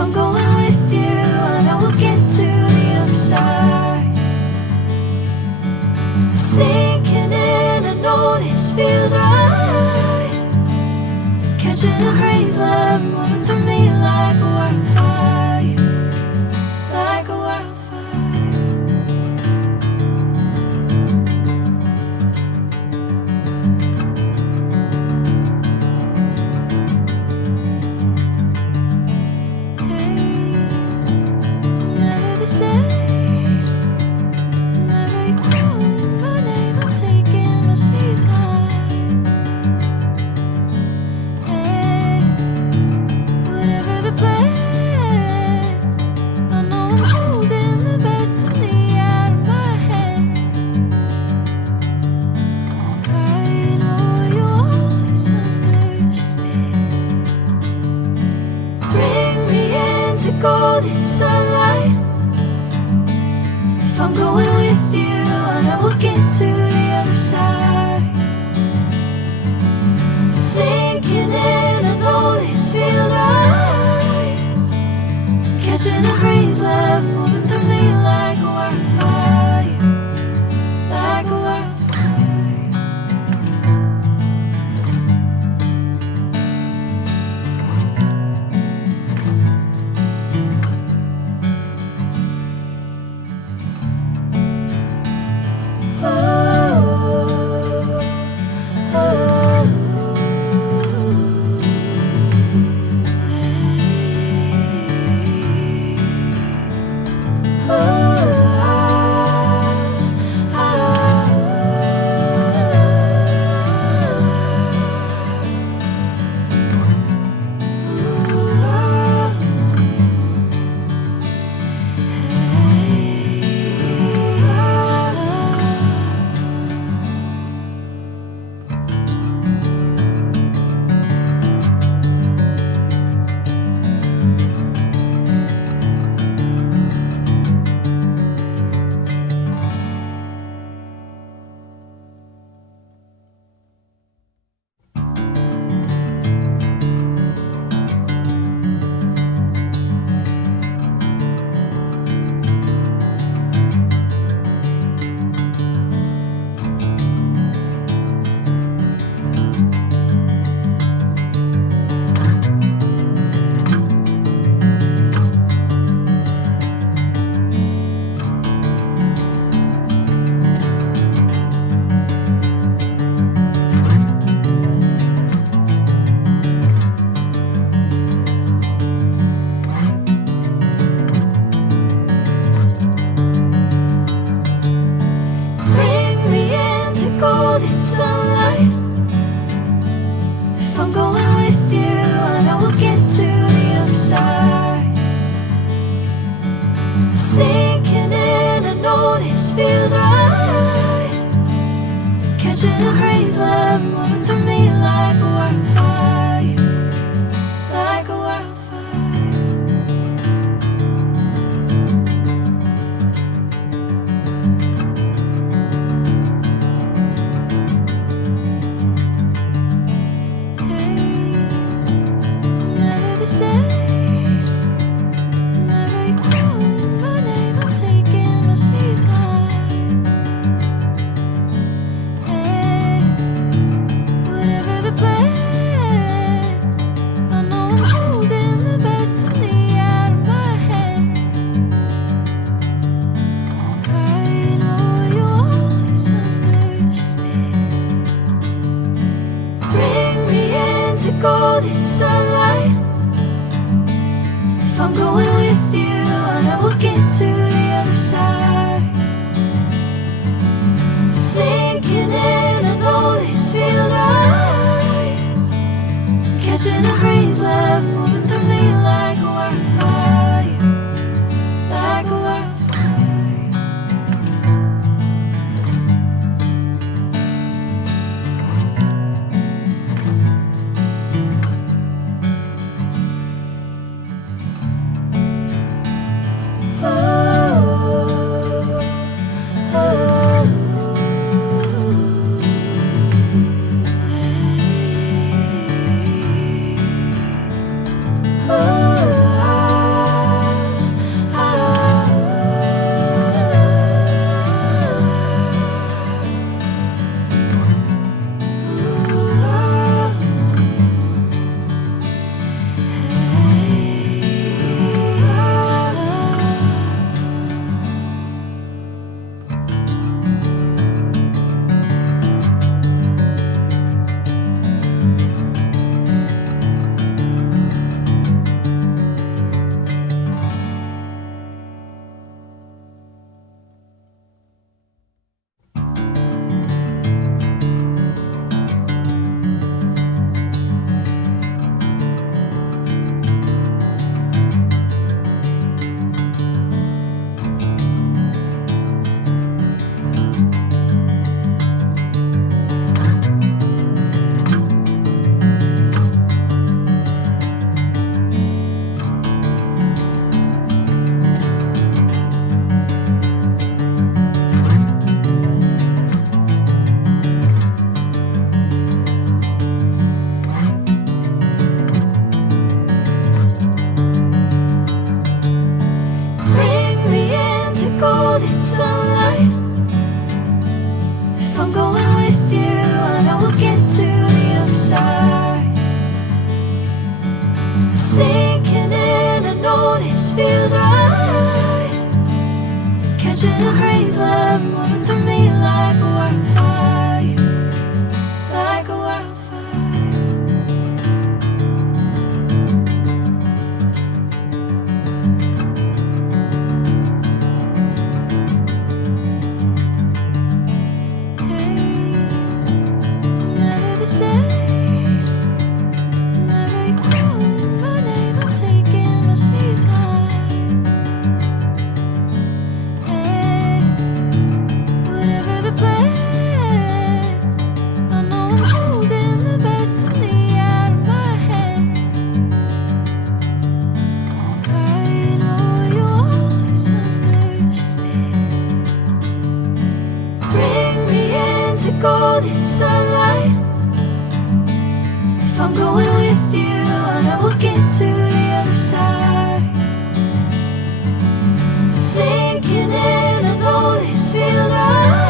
I'm going with you, I know we'll get to the other side. Sinking in, I know this feels right. Catching a crazy love, moving through me like a wildfire, like a wildfire. Golden sunlight. If I'm going with you, I know we'll get to the other side. Sinking in, I know this feels right. Catching a crazy love, moving through me like a wildfire, like a wildfire. Golden sunlight. If I'm going with you, I know we'll get to the other side. Sinking in, I know this feels right. Catching a crazy love, moving through me like a wildfire, like a wildfire. feels right. Catching a breeze, love moving through me like a wildfire, like a wildfire. Hey, I'm never the same. Whenever you're calling my name, I'm taking my sweet time. Hey, whatever the plan, I know I'm holding the best of me out of my hand. I know you always understand. Bring me into golden sunlight. If I'm going with you, I know we'll get to the other side. Sinking in, I know this feels right.